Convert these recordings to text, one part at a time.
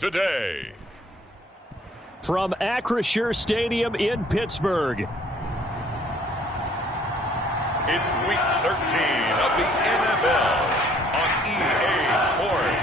Today, from Acrisure Stadium in Pittsburgh, it's Week 13 of the NFL on EA Sports.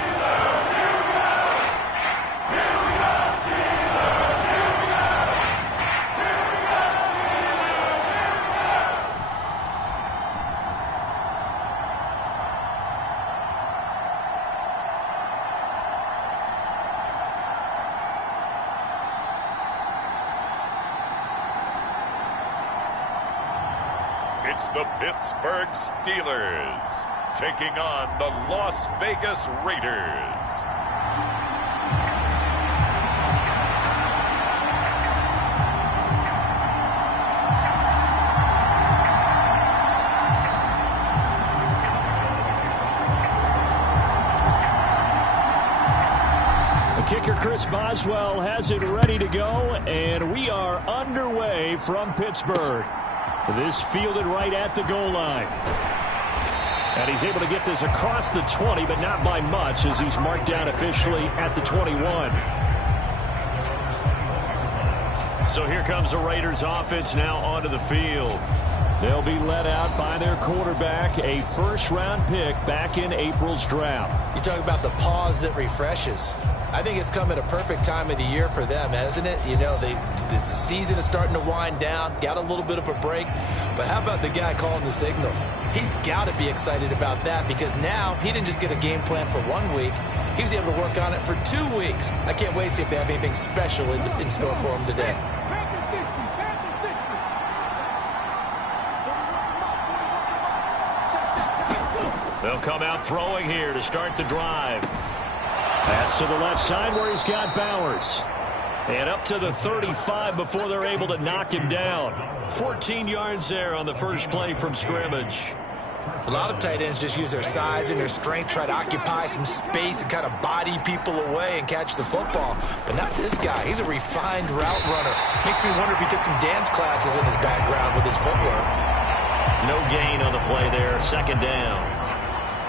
It's the Pittsburgh Steelers taking on the Las Vegas Raiders. kicker Chris Boswell has it ready to go, and we are underway from Pittsburgh. This fielded right at the goal line. And he's able to get this across the 20, but not by much, as he's marked down officially at the 21. So here comes the Raiders offense now onto the field. They'll be led out by their quarterback, a first-round pick back in April's draft. You talk about the pause that refreshes. I think it's come at a perfect time of the year for them, hasn't it? You know, the season is starting to wind down, got a little bit of a break. But how about the guy calling the signals? He's got to be excited about that, because now he didn't just get a game plan for 1 week. He was able to work on it for 2 weeks. I can't wait to see if they have anything special in store for him today. They'll come out throwing here to start the drive. Pass to the left side where he's got Bowers. And up to the 35 before they're able to knock him down. 14 yards there on the first play from scrimmage. A lot of tight ends just use their size and their strength, try to occupy some space and kind of body people away and catch the football. But not this guy. He's a refined route runner. Makes me wonder if he took some dance classes in his background with his footwork. No gain on the play there, second down.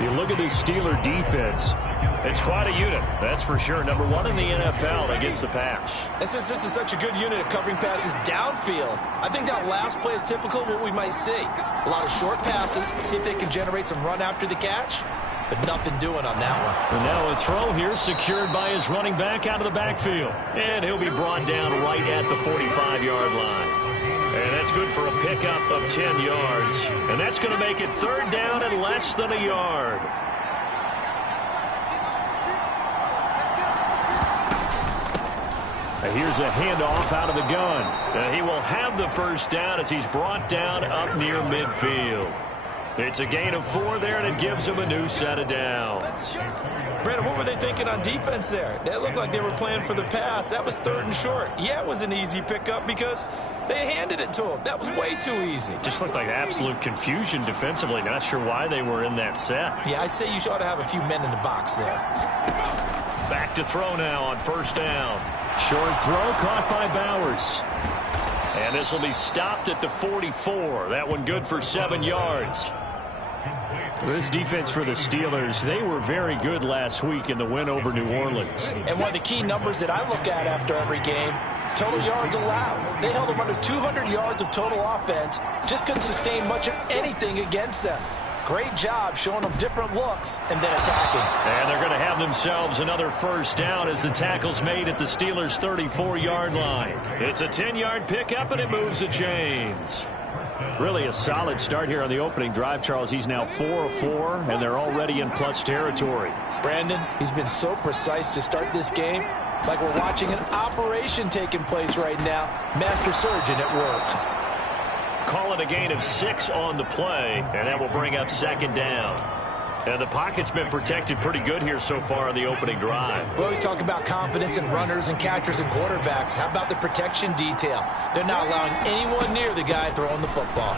You look at this Steeler defense. It's quite a unit, that's for sure. Number one in the NFL against the pass. And since this is such a good unit at covering passes downfield, I think that last play is typical of what we might see. A lot of short passes, see if they can generate some run after the catch, but nothing doing on that one. And now a throw here secured by his running back out of the backfield. And he'll be brought down right at the 45-yard line. And that's good for a pickup of 10 yards. And that's going to make it third down and less than a yard. And here's a handoff out of the gun. And he will have the first down as he's brought down up near midfield. It's a gain of 4 there, and it gives him a new set of downs. Brandon, what were they thinking on defense there? They looked like they were playing for the pass. That was third and short. Yeah, it was an easy pickup because they handed it to him. That was way too easy. Just looked like absolute confusion defensively. Not sure why they were in that set. Yeah, I'd say you ought to have a few men in the box there. Back to throw now on first down. Short throw caught by Bowers. And this will be stopped at the 44. That one good for 7 yards. This defense for the Steelers, they were very good last week in the win over New Orleans. And one of the key numbers that I look at after every game, total yards allowed. They held them under 200 yards of total offense. Just couldn't sustain much of anything against them. Great job showing them different looks and then attacking. And they're going to have themselves another first down as the tackle's made at the Steelers' 34-yard line. It's a 10-yard pickup, and it moves the chains. Really a solid start here on the opening drive, Charles. He's now 4 of 4, and they're already in plus territory. Brandon, he's been so precise to start this game, like we're watching an operation taking place right now. Master surgeon at work. Call it a gain of 6 on the play, and that will bring up second down. And the pocket's been protected pretty good here so far on the opening drive. We always talk about confidence in runners and catchers and quarterbacks. How about the protection detail? They're not allowing anyone near the guy throwing the football.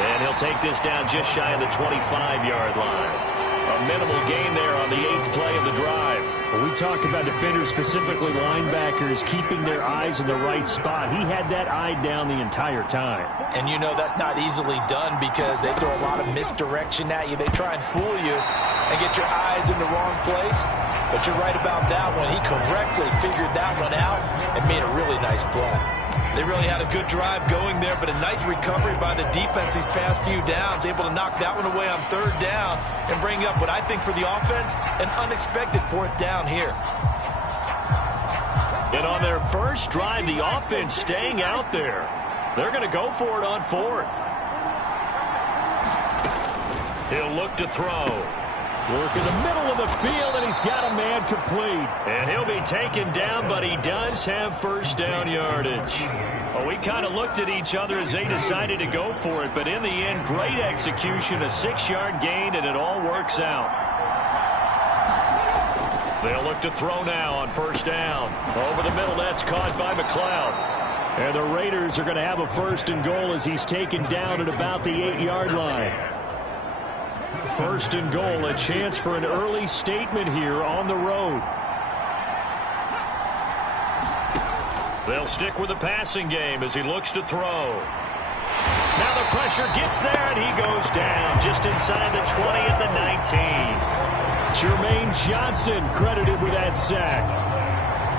And he'll take this down just shy of the 25-yard line. A minimal gain there on the 8th play of the drive. When we talk about defenders, specifically linebackers, keeping their eyes in the right spot, he had that eye down the entire time. And you know that's not easily done because they throw a lot of misdirection at you. They try and fool you and get your eyes in the wrong place. But you're right about that one. He correctly figured that one out and made a really nice play. They really had a good drive going there, but a nice recovery by the defense these past few downs, able to knock that one away on third down and bring up what I think for the offense, an unexpected fourth down here. And on their first drive, the offense staying out there. They're going to go for it on 4th. He'll look to throw. Work in the middle of the field, and he's got a man complete. And he'll be taken down, but he does have first down yardage. Well, we kind of looked at each other as they decided to go for it, but in the end, great execution, a 6-yard gain, and it all works out. They'll look to throw now on first down. Over the middle, that's caught by McLeod. And the Raiders are going to have a first and goal as he's taken down at about the 8-yard line. First and goal, a chance for an early statement here on the road. They'll stick with the passing game as he looks to throw. Now the pressure gets there, and he goes down just inside the 20 at the 19. Jermaine Johnson credited with that sack.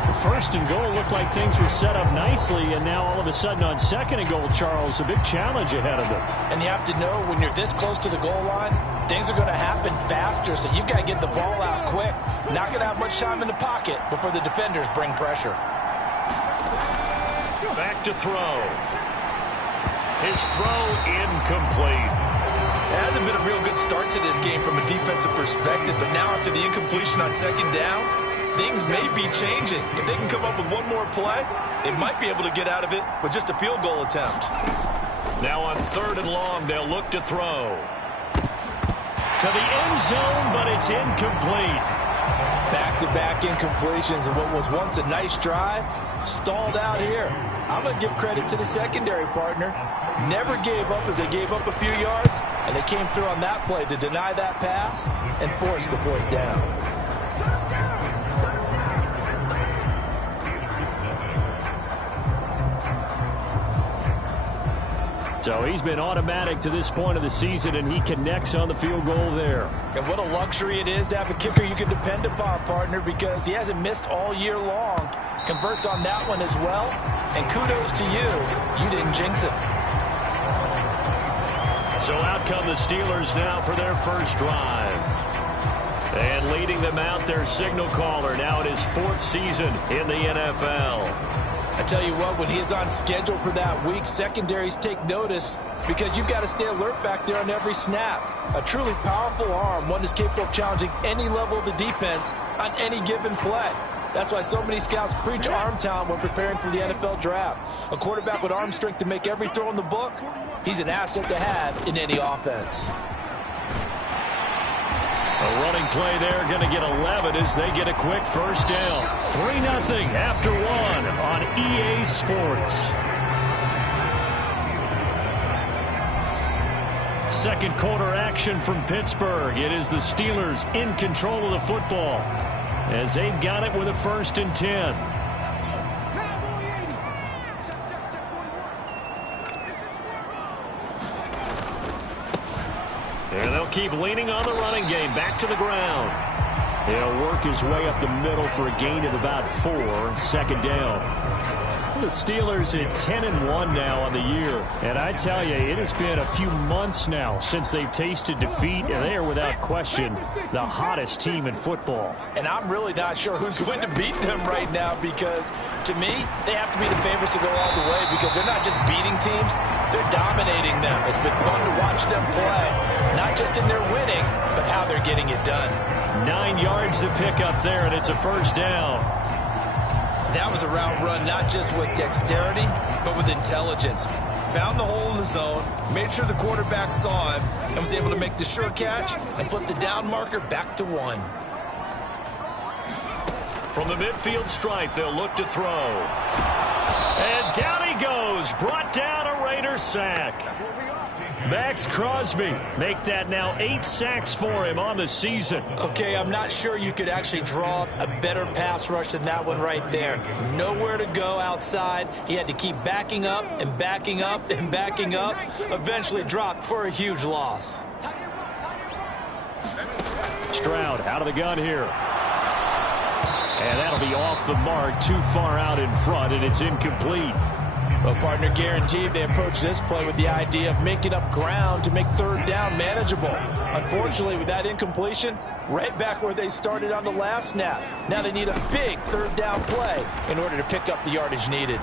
The first and goal looked like things were set up nicely, and now all of a sudden on second and goal, Charles, a big challenge ahead of them. And you have to know when you're this close to the goal line, things are going to happen faster, so you've got to get the ball out quick. Not going to have much time in the pocket before the defenders bring pressure. Back to throw. His throw incomplete. It hasn't been a real good start to this game from a defensive perspective, but now after the incompletion on second down, things may be changing. If they can come up with one more play, they might be able to get out of it with just a field goal attempt. Now on third and long, they'll look to throw. To the end zone, but it's incomplete. Back-to-back incompletions of what was once a nice drive, stalled out here. I'm going to give credit to the secondary partner. Never gave up as they gave up a few yards, and they came through on that play to deny that pass and force the fourth down. So he's been automatic to this point of the season, and he connects on the field goal there. And what a luxury it is to have a kicker you can depend upon, partner, because he hasn't missed all year long. Converts on that one as well. And kudos to you. You didn't jinx it. So out come the Steelers now for their first drive. And leading them out, their signal caller now in his fourth season in the NFL. I tell you what, when he is on schedule for that week, secondaries take notice because you've got to stay alert back there on every snap. A truly powerful arm, one that's capable of challenging any level of the defense on any given play. That's why so many scouts preach arm talent when preparing for the NFL draft. A quarterback with arm strength to make every throw in the book, he's an asset to have in any offense. A running play there, going to get 11 as they get a quick first down. 3-0 after one on EA Sports. Second quarter action from Pittsburgh. It is the Steelers in control of the football as they've got it with a 1st and 10. And they'll keep leaning on the running game. Back to the ground. He'll work his way up the middle for a gain of about 4. Second down. The Steelers at 10-1 now on the year. And I tell you, it has been a few months now since they've tasted defeat, and they are without question the hottest team in football. And I'm really not sure who's going to beat them right now because, to me, they have to be the favorites to go all the way because they're not just beating teams, they're dominating them. It's been fun to watch them play, not just in their winning, but how they're getting it done. 9 yards to pick up there, and it's a first down. That was a route run not just with dexterity, but with intelligence. Found the hole in the zone, made sure the quarterback saw him, and was able to make the sure catch and flip the down marker back to 1. From the midfield stripe, they'll look to throw. And down he goes. Brought down a Raider sack. Max Crosby make that now 8 sacks for him on the season. Okay, I'm not sure you could actually draw a better pass rush than that one right there. Nowhere to go outside. He had to keep backing up and backing up and backing up. Eventually dropped for a huge loss. Stroud out of the gun here. And that'll be off the mark, too far out in front, and it's incomplete. Well, partner, guaranteed they approach this play with the idea of making up ground to make third down manageable. Unfortunately, with that incompletion, right back where they started on the last snap. Now they need a big third down play in order to pick up the yardage needed.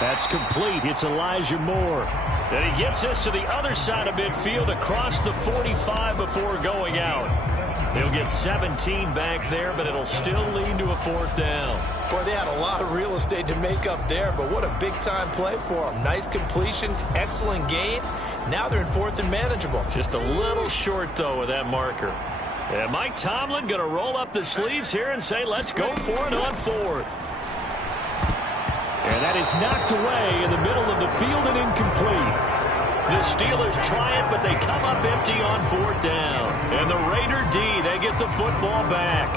That's complete. It's Elijah Moore. Then he gets us to the other side of midfield across the 45 before going out. He'll get 17 back there, but it'll still lead to a fourth down. Boy, they had a lot of real estate to make up there, but what a big-time play for them. Nice completion, excellent gain. Now they're in fourth and manageable. Just a little short, though, with that marker. And Mike Tomlin going to roll up the sleeves here and say, let's go for it on fourth. And that is knocked away in the middle of the field and incomplete. The Steelers try it, but they come up empty on fourth down. And the Raider D, they get the football back.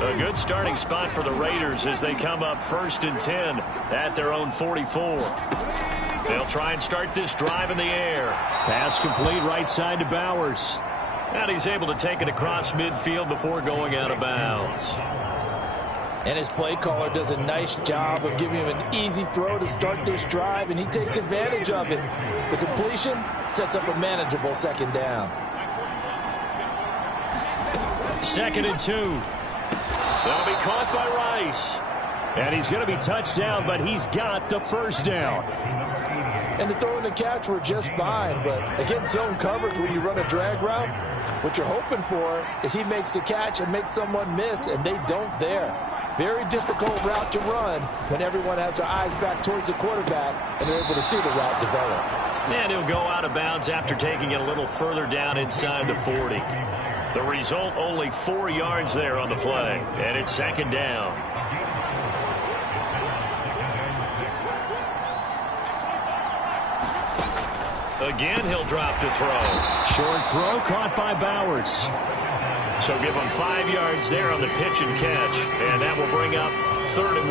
A good starting spot for the Raiders as they come up 1st and 10 at their own 44. They'll try and start this drive in the air. Pass complete right side to Bowers. And he's able to take it across midfield before going out of bounds. And his play caller does a nice job of giving him an easy throw to start this drive, and he takes advantage of it. The completion sets up a manageable 2nd down. 2nd and 2. That'll be caught by Rice. And he's going to be touched down, but he's got the 1st down. And the throw and the catch were just fine, but against zone coverage when you run a drag route, what you're hoping for is he makes the catch and makes someone miss, and they don't there. Very difficult route to run when everyone has their eyes back towards the quarterback and they're able to see the route develop. And he'll go out of bounds after taking it a little further down inside the 40. The result, only 4 yards there on the play, and it's 2nd down. Again, he'll drop to throw. Short throw caught by Bowers. So give him 5 yards there on the pitch and catch, and that will bring up 3rd and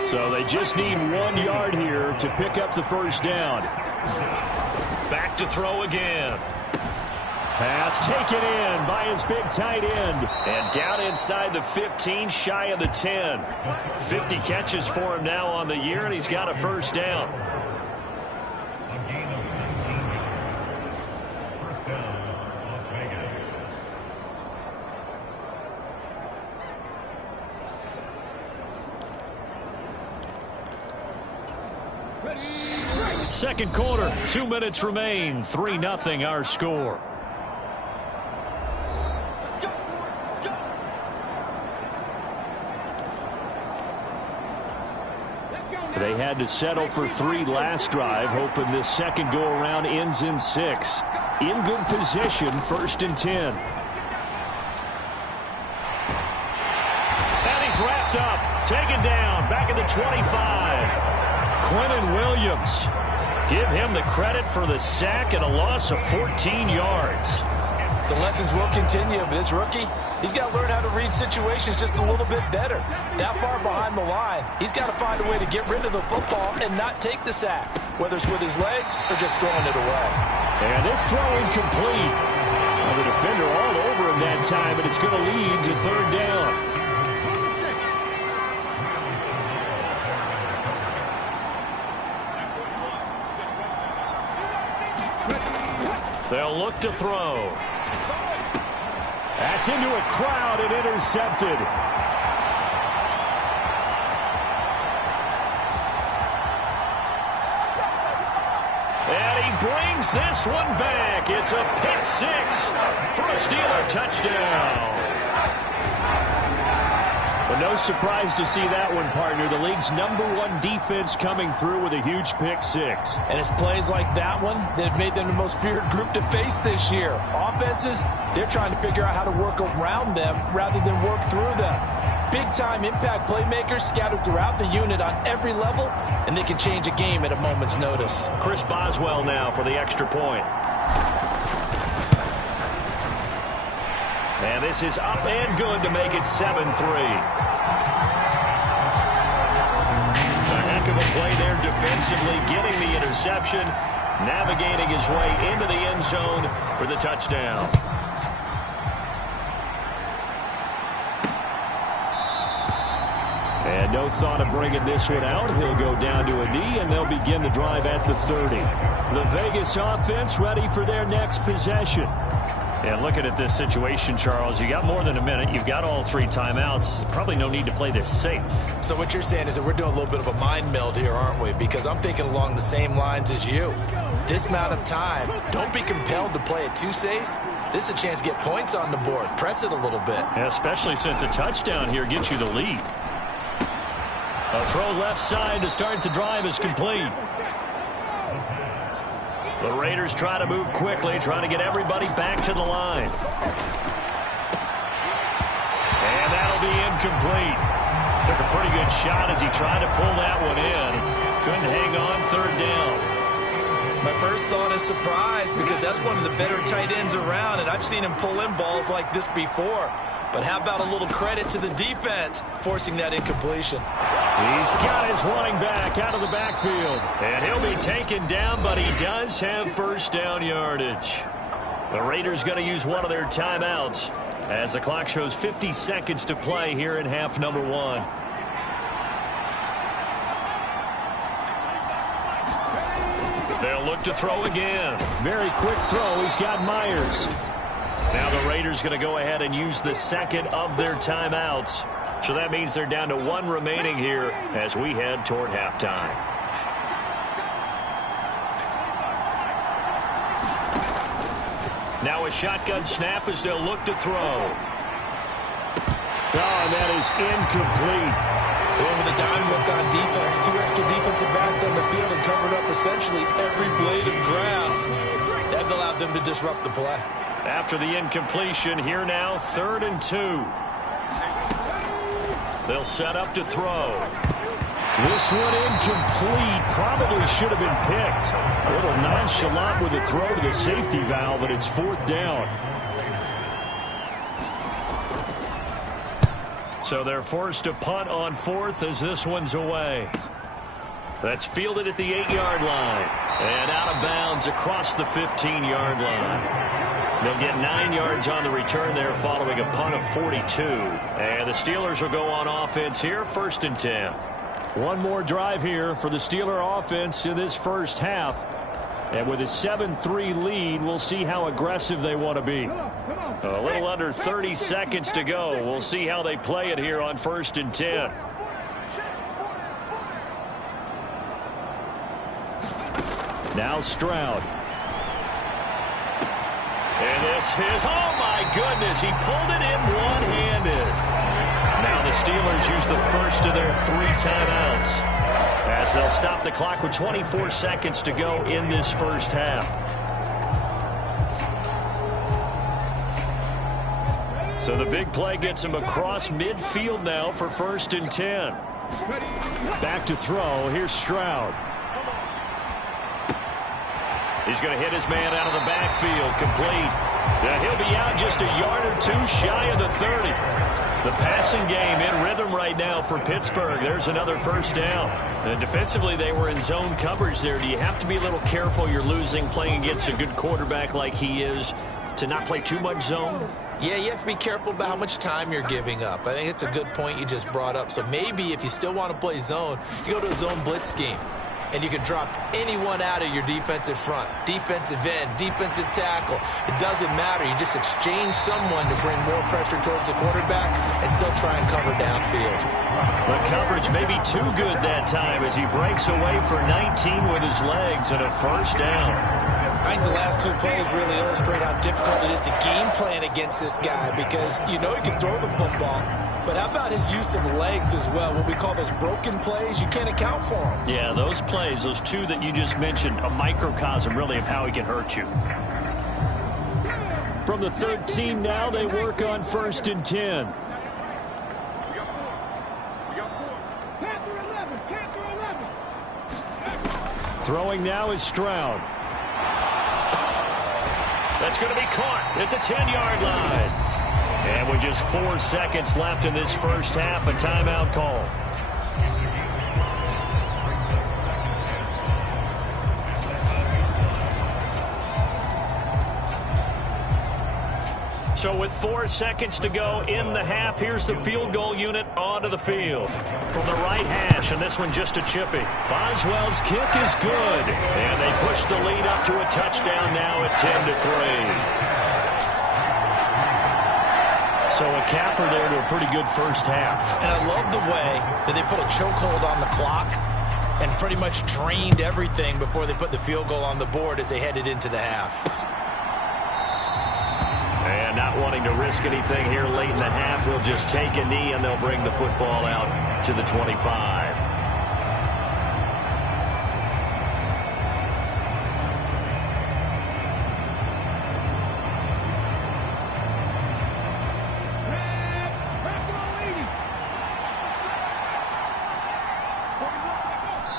1. So they just need 1 yard here to pick up the 1st down. Back to throw again. Pass taken in by his big tight end. And down inside the 15, shy of the 10. 50 catches for him now on the year, and he's got a 1st down. Second quarter, 2 minutes remain. 3-0 our score. They had to settle for 3 last drive, hoping this second go-around ends in 6. In good position, 1st and 10. And he's wrapped up, taken down, back at the 25. Quentin Williams. Give him the credit for the sack and a loss of 14 yards. The lessons will continue of this rookie. He's got to learn how to read situations just a little bit better. That far behind the line, he's got to find a way to get rid of the football and not take the sack, whether it's with his legs or just throwing it away. And this throw incomplete. Well, the defender all over him that time, but it's going to lead to 3rd down. They'll look to throw. That's into a crowd and intercepted. And he brings this one back. It's a pick 6 for a Steeler touchdown. But no surprise to see that one, partner. The league's #1 defense coming through with a huge pick 6. And it's plays like that one that have made them the most feared group to face this year. Offenses, they're trying to figure out how to work around them rather than work through them. Big-time impact playmakers scattered throughout the unit on every level, and they can change a game at a moment's notice. Chris Boswell now for the extra point. And this is up and good to make it 7-3. A heck of a play there defensively, getting the interception, navigating his way into the end zone for the touchdown. And no thought of bringing this one out. He'll go down to a knee, and they'll begin the drive at the 30. The Vegas offense ready for their next possession. And looking at this situation, Charles, you got more than a minute. You've got all 3 timeouts. Probably no need to play this safe. So what you're saying is that we're doing a little bit of a mind meld here, aren't we? Because I'm thinking along the same lines as you. This amount of time, don't be compelled to play it too safe. This is a chance to get points on the board. Press it a little bit. Yeah, especially since a touchdown here gets you the lead. A throw left side to start the drive is complete. The Raiders try to move quickly, trying to get everybody back to the line. And that'll be incomplete. Took a pretty good shot as he tried to pull that one in. Couldn't hang on, 3rd down. My first thought is surprise, because that's one of the better tight ends around, and I've seen him pull in balls like this before. But how about a little credit to the defense forcing that incompletion? He's got his running back out of the backfield. And he'll be taken down, but he does have first down yardage. The Raiders going to use one of their timeouts as the clock shows 50 seconds to play here in half number 1. They'll look to throw again. Very quick throw. He's got Myers. Now the Raiders going to go ahead and use the second of their timeouts. So that means they're down to 1 remaining here as we head toward halftime. Now a shotgun snap as they'll look to throw. Oh, and that is incomplete. Going with a dime look on defense. 2 extra defensive backs on the field and covered up essentially every blade of grass. That allowed them to disrupt the play. After the incompletion, here now, 3rd and 2. They'll set up to throw. This one incomplete. Probably should have been picked. A little nonchalant with the throw to the safety valve, and it's 4th down. So they're forced to punt on 4th as this one's away. That's fielded at the 8-yard line. And out of bounds across the 15-yard line. They'll get 9 yards on the return there following a punt of 42. And the Steelers will go on offense here, 1st and 10. One more drive here for the Steeler offense in this first half. And with a 7-3 lead, we'll see how aggressive they want to be. A little under 30 seconds to go. We'll see how they play it here on 1st and 10. Now Stroud. And this is, oh my goodness, he pulled it in one-handed. Now the Steelers use the first of their 3 timeouts as they'll stop the clock with 24 seconds to go in this first half. So the big play gets him across midfield now for 1st and 10. Back to throw. Here's Stroud. He's going to hit his man out of the backfield, complete. And he'll be out just a yard or 2 shy of the 30. The passing game in rhythm right now for Pittsburgh. There's another 1st down. And defensively, they were in zone coverage there. Do you have to be a little careful? You're losing, playing against a good quarterback like he is, to not play too much zone? Yeah, you have to be careful about how much time you're giving up. I think it's a good point you just brought up. So maybe if you still want to play zone, you go to a zone blitz scheme. And you can drop anyone out of your defensive front, defensive end, defensive tackle. It doesn't matter. You just exchange someone to bring more pressure towards the quarterback and still try and cover downfield. The coverage may be too good that time as he breaks away for 19 with his legs and a 1st down. I think the last 2 plays really illustrate how difficult it is to game plan against this guy because you know he can throw the football. But how about his use of legs as well? What we call those broken plays, you can't account for them. Yeah, those plays, those 2 that you just mentioned, a microcosm really of how he can hurt you. From the 13 now, they work on 1st and 10. Throwing now is Stroud. That's going to be caught at the 10-yard line. And with just 4 seconds left in this first half, a timeout call. So with 4 seconds to go in the half, here's the field goal unit onto the field. From the right hash, and this one just a chippy. Boswell's kick is good. And they push the lead up to a touchdown now at 10-3. So a capper there to a pretty good first half. And I love the way that they put a chokehold on the clock and pretty much drained everything before they put the field goal on the board as they headed into the half. And not wanting to risk anything here late in the half, they'll just take a knee and they'll bring the football out to the 25.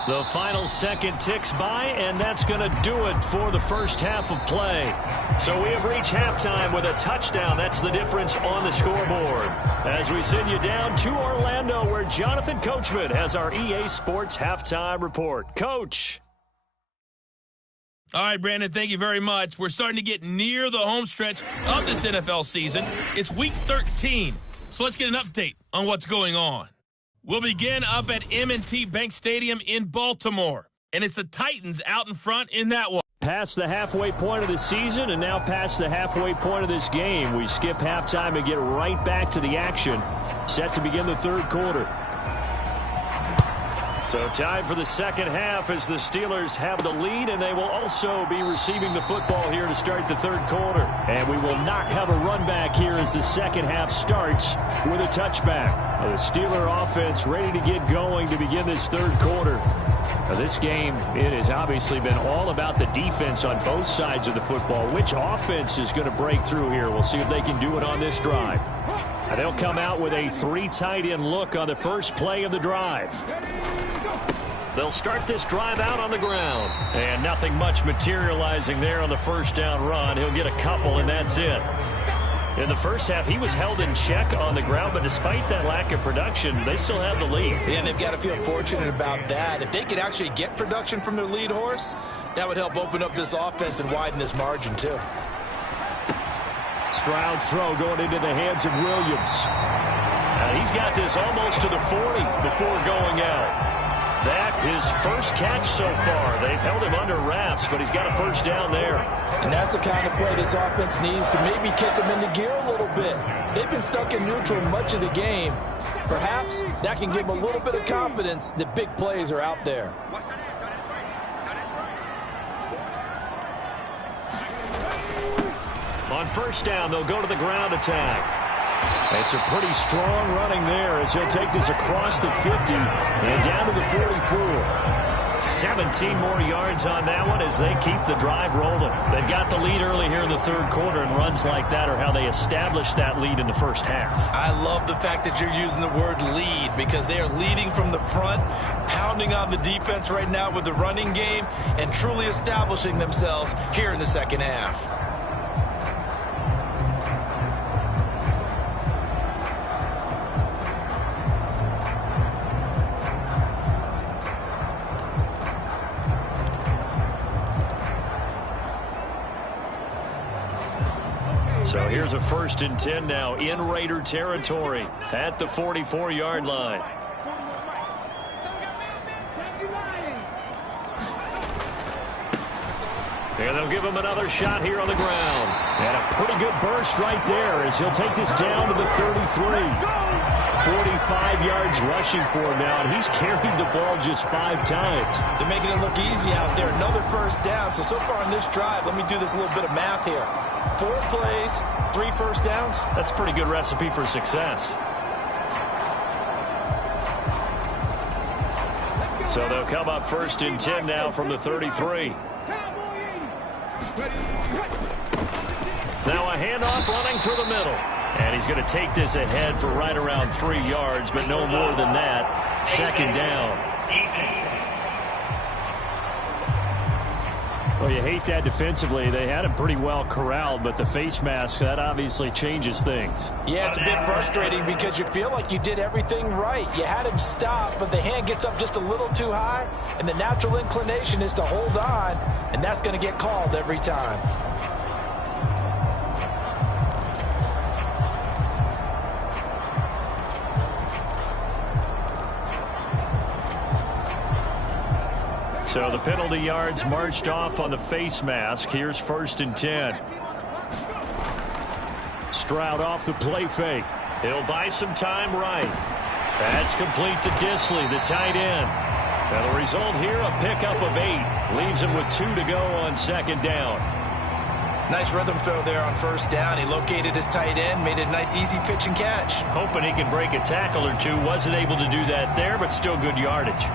The final second ticks by, and that's going to do it for the first half of play. So we have reached halftime with a touchdown. That's the difference on the scoreboard. As we send you down to Orlando, where Jonathan Coachman has our EA Sports halftime report. Coach. All right, Brandon, thank you very much. We're starting to get near the home stretch of this NFL season. It's Week 13, so let's get an update on what's going on. We'll begin up at M&T Bank Stadium in Baltimore, and it's the Titans out in front in that one. Past the halfway point of the season and now past the halfway point of this game. We skip halftime and get right back to the action. Set to begin the third quarter. So time for the second half as the Steelers have the lead, and they will also be receiving the football here to start the third quarter. And we will not have a run back here as the second half starts with a touchback. The Steeler offense ready to get going to begin this third quarter. Now this game, it has obviously been all about the defense on both sides of the football. Which offense is going to break through here? We'll see if they can do it on this drive. And they'll come out with a 3 tight end look on the first play of the drive. They'll start this drive out on the ground. And nothing much materializing there on the first down run. He'll get a couple, and that's it. In the first half, he was held in check on the ground, but despite that lack of production, they still have the lead. Yeah, and they've got to feel fortunate about that. If they could actually get production from their lead horse, that would help open up this offense and widen this margin, too. Stroud's throw going into the hands of Williams. He's got this almost to the 40 before going out. That his first catch so far. They've held him under wraps, but he's got a first down there. And that's the kind of play this offense needs to maybe kick them into gear a little bit. They've been stuck in neutral much of the game. Perhaps that can give them a little bit of confidence that big plays are out there. On first down, they'll go to the ground attack. It's a pretty strong running there as he'll take this across the 50 and down to the 44. 17 more yards on that one as they keep the drive rolling. They've got the lead early here in the third quarter, and runs like that are how they establish that lead in the first half. I love the fact that you're using the word lead because they are leading from the front, pounding on the defense right now with the running game, and truly establishing themselves here in the second half. So here's a 1st and 10 now in Raider territory at the 44-yard line. And they'll give him another shot here on the ground. And a pretty good burst right there as he'll take this down to the 33. 45 yards rushing for him now, and he's carried the ball just 5 times. They're making it look easy out there. Another first down. So far on this drive, let me do this little bit of math here. 4 plays, 3 first downs. That's a pretty good recipe for success. So they'll come up 1st and 10 now from the 33. Now a handoff running through the middle. And he's going to take this ahead for right around 3 yards, but no more than that. 2nd down. Well, you hate that defensively. They had him pretty well corralled, but the face mask, that obviously changes things. Yeah, it's a bit frustrating because you feel like you did everything right. You had him stop, but the hand gets up just a little too high, and the natural inclination is to hold on, and that's going to get called every time. So the penalty yards marched off on the face mask. Here's 1st and 10. Stroud off the play fake. He'll buy some time right. That's complete to Disley, the tight end. Now the result here, a pickup of 8. Leaves him with 2 to go on 2nd down. Nice rhythm throw there on 1st down. He located his tight end, made it a nice easy pitch and catch. Hoping he could break a tackle or two. Wasn't able to do that there, but still good yardage.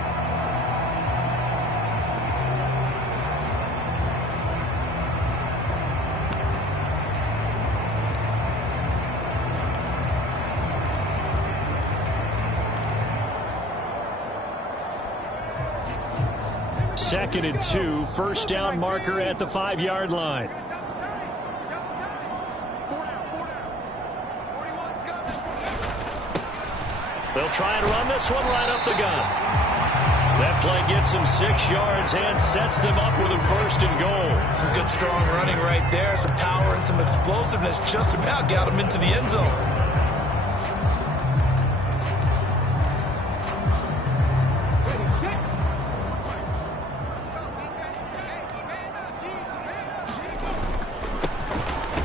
2nd and 2. First down marker at the 5-yard line. They'll try and run this one right up the gut. That play gets them 6 yards and sets them up with a 1st and goal. Some good, strong running right there. Some power and some explosiveness just about got them into the end zone.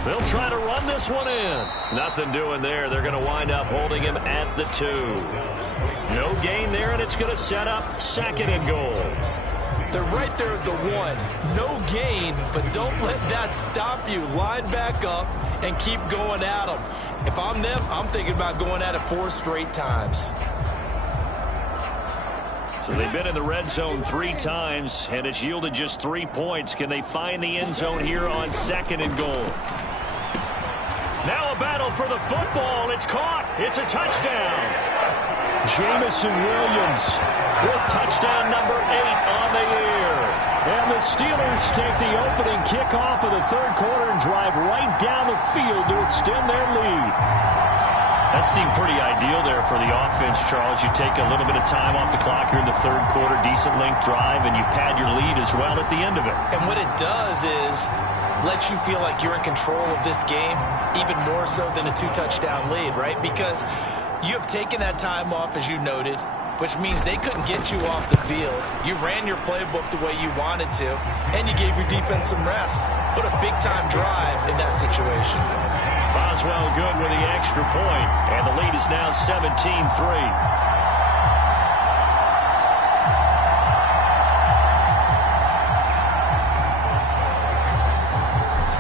They'll try to run this one in. Nothing doing there. They're going to wind up holding him at the 2. No gain there, and it's going to set up 2nd and goal. They're right there at the 1. No gain, but don't let that stop you. Line back up and keep going at them. If I'm them, I'm thinking about going at it 4 straight times. So they've been in the red zone 3 times, and it's yielded just 3 points. Can they find the end zone here on 2nd and goal? Now a battle for the football. It's caught. It's a touchdown. Jamison Williams with touchdown number 8 on the year. And the Steelers take the opening kickoff of the 3rd quarter and drive right down the field to extend their lead. That seemed pretty ideal there for the offense, Charles. You take a little bit of time off the clock here in the 3rd quarter, decent length drive, and you pad your lead as well at the end of it. And what it does is let you feel like you're in control of this game, even more so than a 2-touchdown lead, right? Because you have taken that time off, as you noted, which means they couldn't get you off the field. You ran your playbook the way you wanted to, and you gave your defense some rest. What a big-time drive in that situation. Boswell good with the extra point, and the lead is now 17-3.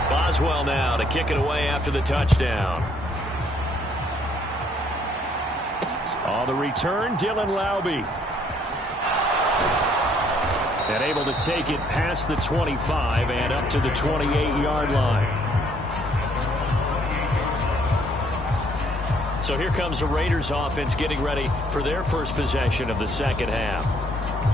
Boswell now to kick it away after the touchdown. On the return, Dylan Laube. And able to take it past the 25 and up to the 28-yard line. So here comes the Raiders offense getting ready for their first possession of the 2nd half.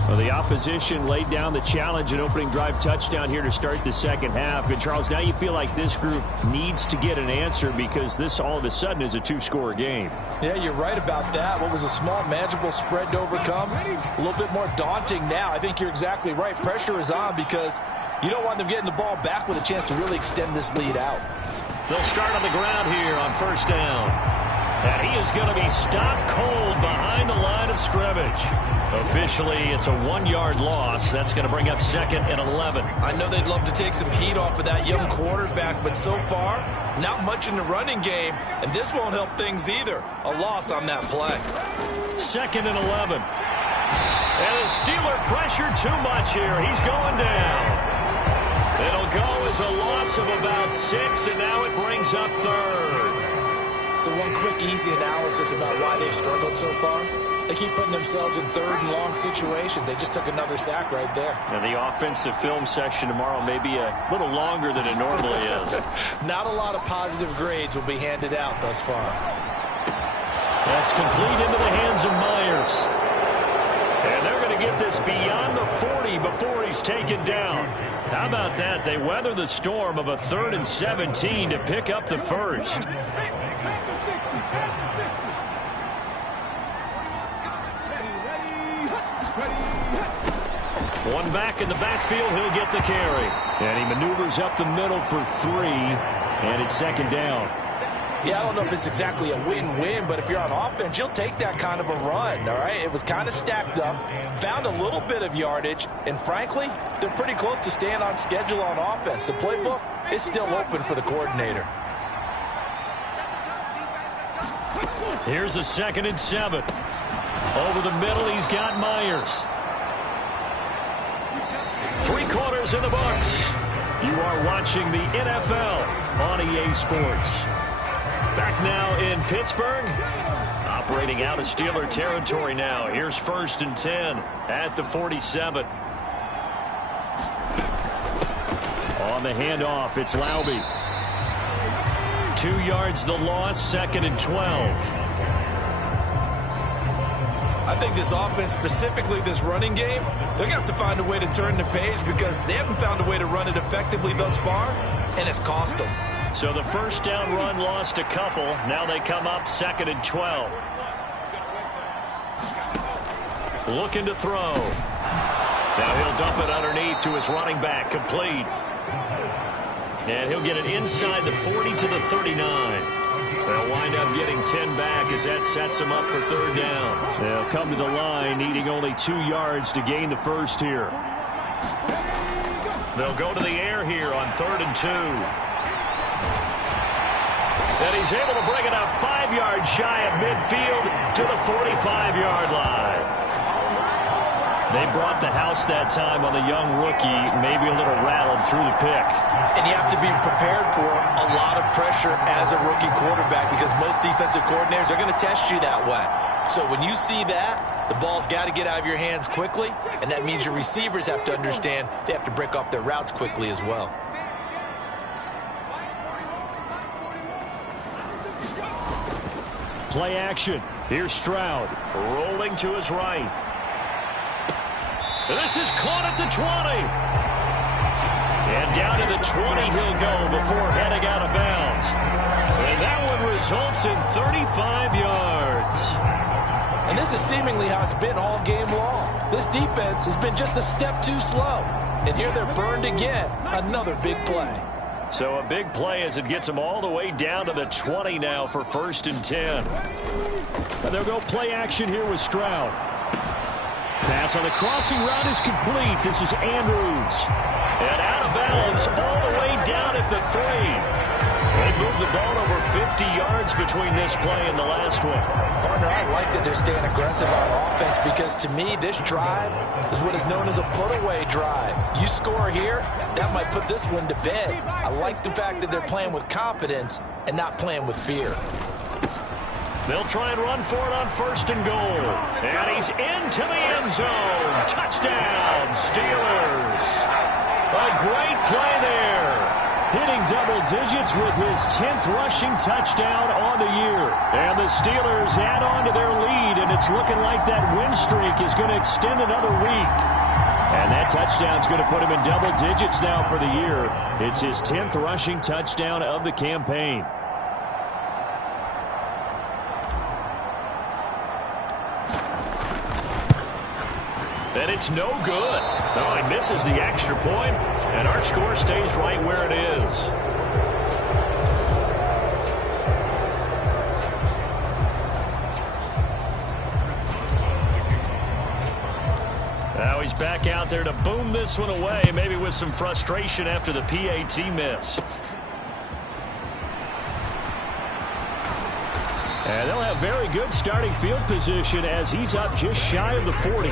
Well, the opposition laid down the challenge and opening drive touchdown here to start the 2nd half. And, Charles, now you feel like this group needs to get an answer because this all of a sudden is a 2-score game. Yeah, you're right about that. What was a small, manageable spread to overcome, a little bit more daunting now. I think you're exactly right. Pressure is on because you don't want them getting the ball back with a chance to really extend this lead out. They'll start on the ground here on 1st down. And he is going to be stopped cold behind the line of scrimmage. Officially, it's a 1-yard loss. That's going to bring up 2nd and 11. I know they'd love to take some heat off of that young quarterback, but so far, not much in the running game, and this won't help things either. A loss on that play. 2nd and 11. And the Steeler pressure too much here. He's going down. It'll go as a loss of about 6, and now it brings up 3rd. So one quick, easy analysis about why they've struggled so far. They keep putting themselves in 3rd and long situations. They just took another sack right there. And the offensive film session tomorrow may be a little longer than it normally is. Not a lot of positive grades will be handed out thus far. That's complete into the hands of Myers. And they're going to get this beyond the 40 before he's taken down. How about that? They weather the storm of a 3rd and 17 to pick up the 1st. One back in the backfield, he'll get the carry. And he maneuvers up the middle for 3, and it's 2nd down. Yeah, I don't know if it's exactly a win-win, but if you're on offense, you'll take that kind of a run, all right? It was kind of stacked up, found a little bit of yardage, and frankly, they're pretty close to staying on schedule on offense. The playbook is still open for the coordinator. Here's a 2nd and 7. Over the middle, he's got Myers. 3 quarters in the books. You are watching the NFL on EA Sports. Back now in Pittsburgh. Operating out of Steeler territory now. Here's 1st and 10 at the 47. On the handoff, it's Laube. 2 yards the loss, 2nd and 12. I think this offense, specifically this running game, they're going to have to find a way to turn the page because they haven't found a way to run it effectively thus far, and it's cost them. So the first down run lost a couple. Now they come up 2nd and 12. Looking to throw. Now he'll dump it underneath to his running back, complete. And he'll get it inside the 40 to the 39. They'll wind up getting 10 back as that sets them up for 3rd down. They'll come to the line needing only 2 yards to gain the first here. They'll go to the air here on 3rd and 2. And he's able to bring it up 5 yards shy of midfield to the 45-yard line. They brought the house that time on the young rookie, maybe a little rattled through the pick. And you have to be prepared for a lot of pressure as a rookie quarterback because most defensive coordinators are going to test you that way. So when you see that, the ball's got to get out of your hands quickly, and that means your receivers have to understand they have to break off their routes quickly as well. Play action. Here's Stroud, rolling to his right. This is caught at the 20. And down to the 20 he'll go before heading out of bounds. And that one results in 35 yards. And this is seemingly how it's been all game long. This defense has been just a step too slow. And here they're burned again. Another big play. So a big play as it gets them all the way down to the 20 now for 1st and 10. And they'll go play action here with Stroud. Pass on the crossing route is complete. This is Andrews. And out of bounds all the way down at the 3. They moved the ball over 50 yards between this play and the last one. Partner, I like that they're staying aggressive on offense because to me, this drive is what is known as a put-away drive. You score here, that might put this one to bed. I like the fact that they're playing with confidence and not playing with fear. They'll try and run for it on 1st and goal. And he's into the end zone. Touchdown, Steelers. A great play there. Hitting double digits with his 10th rushing touchdown on the year. And the Steelers add on to their lead, and it's looking like that win streak is going to extend another week. And that touchdown's going to put him in double digits now for the year. It's his 10th rushing touchdown of the campaign. And it's no good. No, he misses the extra point, and our score stays right where it is. Now he's back out there to boom this one away, maybe with some frustration after the PAT miss. And they'll have very good starting field position as he's up just shy of the 40.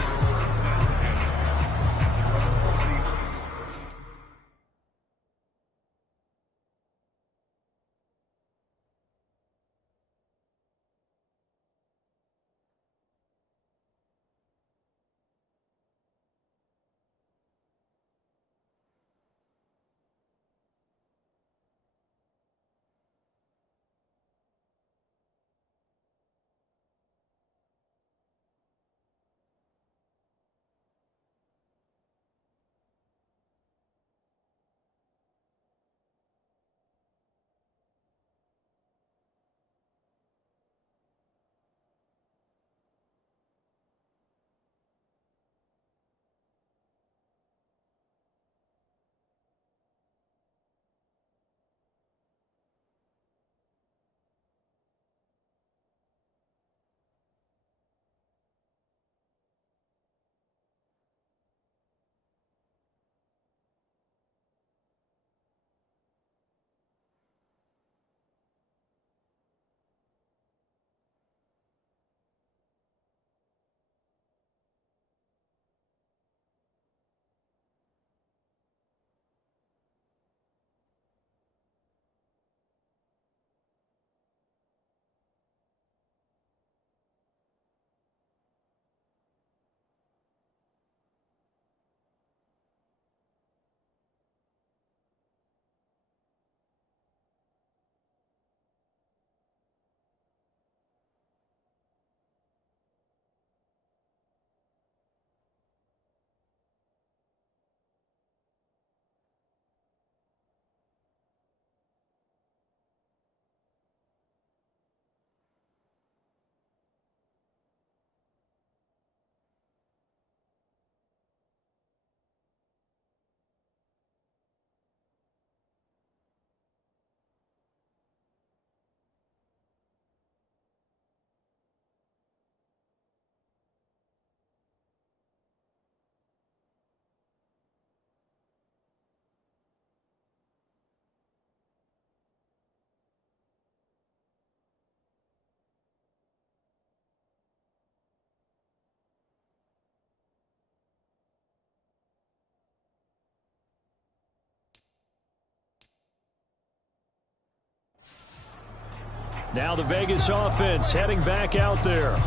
Now the Vegas offense heading back out there.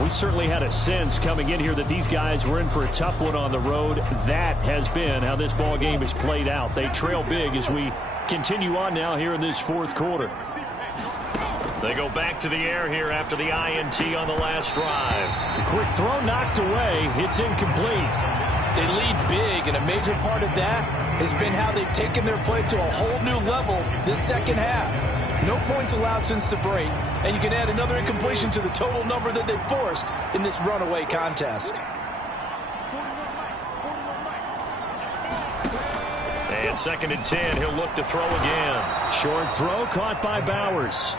We certainly had a sense coming in here that these guys were in for a tough one on the road. That has been how this ball game has played out. They trail big as we continue on now here in this fourth quarter. They go back to the air here after the INT on the last drive. The quick throw knocked away. It's incomplete. They lead big, and a major part of that has been how they've taken their play to a whole new level this second half. No points allowed since the break, and you can add another incompletion to the total number that they forced in this runaway contest. And 2nd and 10, he'll look to throw again. Short throw caught by Bowers.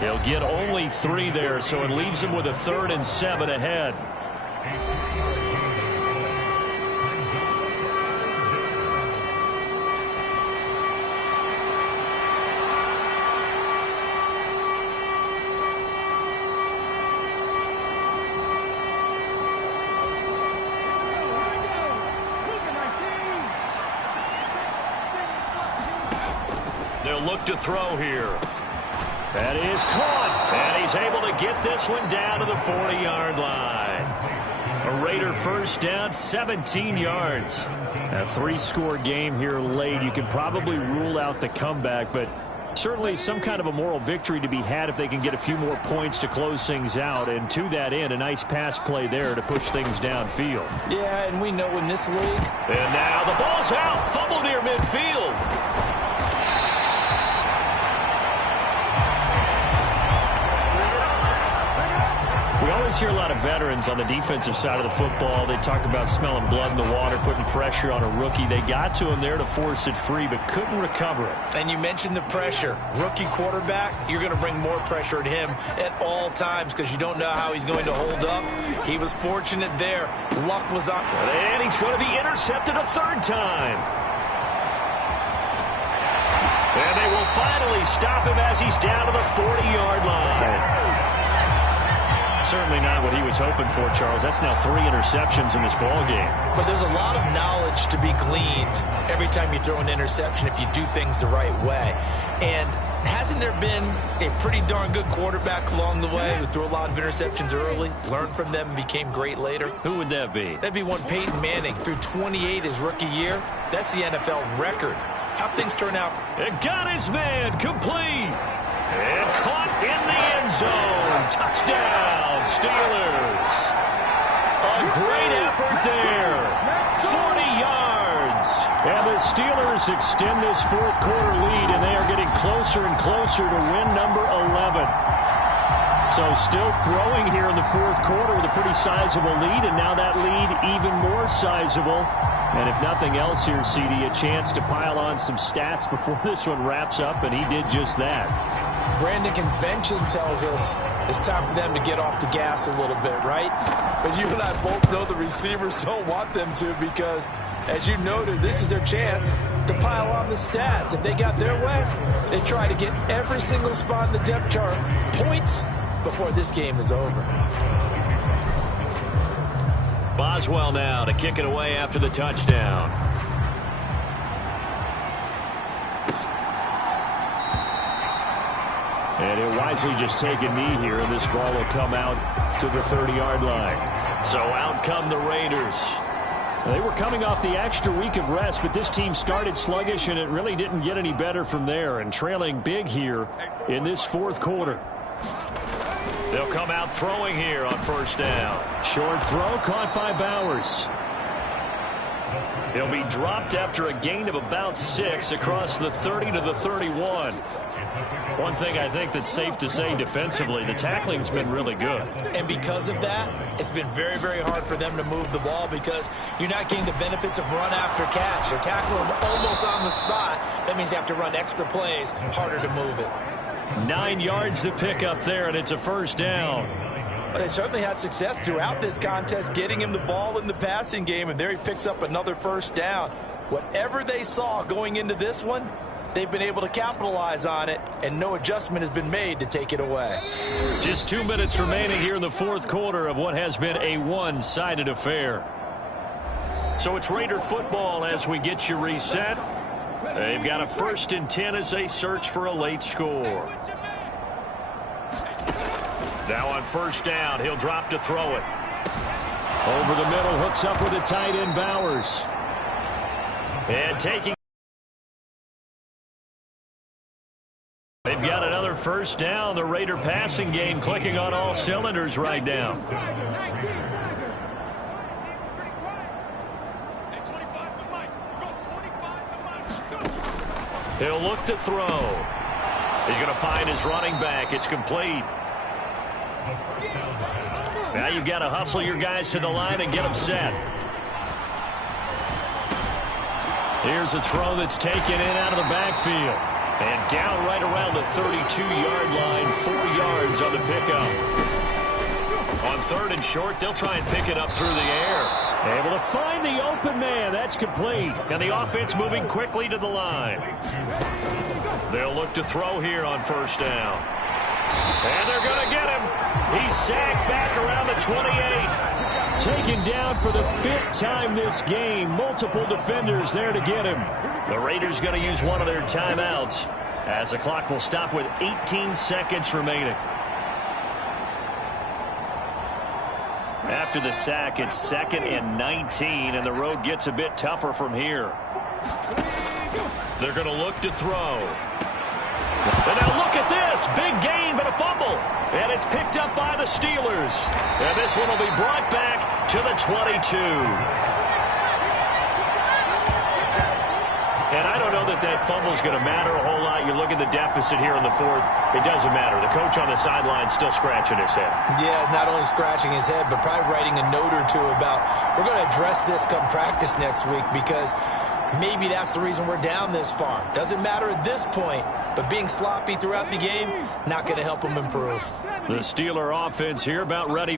He'll get only 3 there, so it leaves him with a 3rd and 7 ahead. They'll look to throw here. That is caught. And he's able to get this one down to the 40-yard line. A Raider first down, 17 yards. A 3-score game here late. You can probably rule out the comeback, but certainly some kind of a moral victory to be had if they can get a few more points to close things out. And to that end, a nice pass play there to push things downfield. Yeah, and we know in this league. And now the ball's out. Fumble near midfield. We always hear a lot of veterans on the defensive side of the football. They talk about smelling blood in the water, putting pressure on a rookie. They got to him there to force it free, but couldn't recover it. And you mentioned the pressure. Rookie quarterback, you're going to bring more pressure at him at all times because you don't know how he's going to hold up. He was fortunate there. Luck was on. And he's going to be intercepted a 3rd time. And they will finally stop him as he's down to the 40-yard line. Certainly not what he was hoping for, Charles. That's now 3 interceptions in this ball game. But there's a lot of knowledge to be gleaned every time you throw an interception if you do things the right way. And hasn't there been a pretty darn good quarterback along the way who threw a lot of interceptions early, learned from them, and became great later? Who would that be? That'd be one Peyton Manning. Threw 28 his rookie year. That's the NFL record. How'd things turn out? And got his man complete. And caught in the end zone. Touchdown, Steelers. A great effort there. 40 yards. And the Steelers extend this fourth quarter lead, and they are getting closer and closer to win number 11. So still throwing here in the fourth quarter with a pretty sizable lead, and now that lead even more sizable. And if nothing else here, CD, a chance to pile on some stats before this one wraps up, and he did just that. Brandon, convention tells us it's time for them to get off the gas a little bit, right? But you and I both know the receivers don't want them to because, as you noted, this is their chance to pile on the stats. If they got their way, they try to get every single spot in the depth chart points before this game is over. Boswell now to kick it away after the touchdown. And he'll wisely just take a knee here, and this ball will come out to the 30-yard line. So out come the Raiders. They were coming off the extra week of rest, but this team started sluggish, and it really didn't get any better from there, and trailing big here in this fourth quarter. They'll come out throwing here on first down. Short throw caught by Bowers. He'll be dropped after a gain of about 6 across the 30 to the 31. One thing I think that's safe to say defensively, the tackling's been really good. And because of that, it's been very, very hard for them to move the ball because you're not getting the benefits of run after catch. They're tackling them almost on the spot. That means you have to run extra plays, harder to move it. 9 yards to pick up there, and it's a first down. But they certainly had success throughout this contest, getting him the ball in the passing game, and there he picks up another first down. Whatever they saw going into this one, they've been able to capitalize on it, and no adjustment has been made to take it away. Just 2 minutes remaining here in the fourth quarter of what has been a one-sided affair. So it's Raider football as we get you reset. They've got a 1st and 10 as they search for a late score. Now on first down, he'll drop to throw it. Over the middle, hooks up with the tight end Bowers. And taking. They've got another first down. The Raider passing game clicking on all cylinders right now. He'll look to throw. He's going to find his running back. It's complete. Now you've got to hustle your guys to the line and get them set. Here's a throw that's taken in out of the backfield. And down right around the 32-yard line, 4 yards on the pickup. On third and short, they'll try and pick it up through the air. Able to find the open man. That's complete. And the offense moving quickly to the line. They'll look to throw here on first down. And they're going to get him. He's sacked back around the 28. Taken down for the 5th time this game. Multiple defenders there to get him. The Raiders going to use one of their timeouts as the clock will stop with 18 seconds remaining. After the sack, it's 2nd and 19, and the road gets a bit tougher from here. They're going to look to throw. And now look at this. Big gain, but a fumble. And it's picked up by the Steelers. And this one will be brought back to the 22. And I don't know that fumble's going to matter a whole lot. You look at the deficit here in the 4th. It doesn't matter. The coach on the sideline still scratching his head. Yeah, not only scratching his head, but probably writing a note or two about, we're going to address this come practice next week because maybe that's the reason we're down this far. Doesn't matter at this point, but being sloppy throughout the game, not going to help them improve. The Steeler offense here about ready.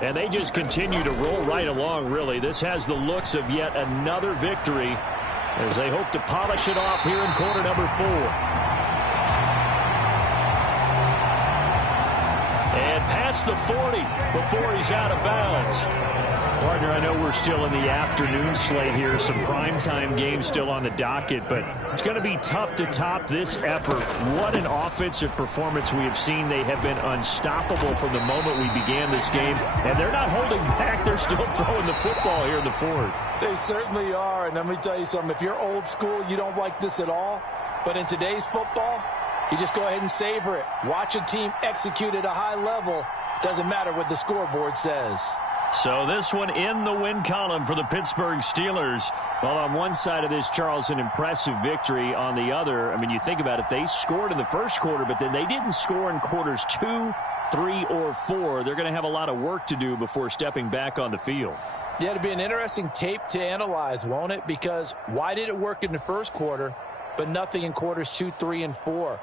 And they just continue to roll right along, really. This has the looks of yet another victory as they hope to polish it off here in quarter number 4. And past the 40 before he's out of bounds. Partner, I know we're still in the afternoon slate here. Some primetime games still on the docket, but it's going to be tough to top this effort. What an offensive performance we have seen. They have been unstoppable from the moment we began this game, and they're not holding back. They're still throwing the football here in the 4th. They certainly are, and let me tell you something. If you're old school, you don't like this at all, but in today's football, you just go ahead and savor it. Watch a team execute at a high level. Doesn't matter what the scoreboard says. So this one in the win column for the Pittsburgh Steelers. Well, on one side of this, Charles, an impressive victory. On the other, I mean, you think about it, they scored in the first quarter, but then they didn't score in quarters 2, 3, or 4. They're going to have a lot of work to do before stepping back on the field. Yeah, it'll be an interesting tape to analyze, won't it? Because why did it work in the first quarter, but nothing in quarters 2, 3, and 4?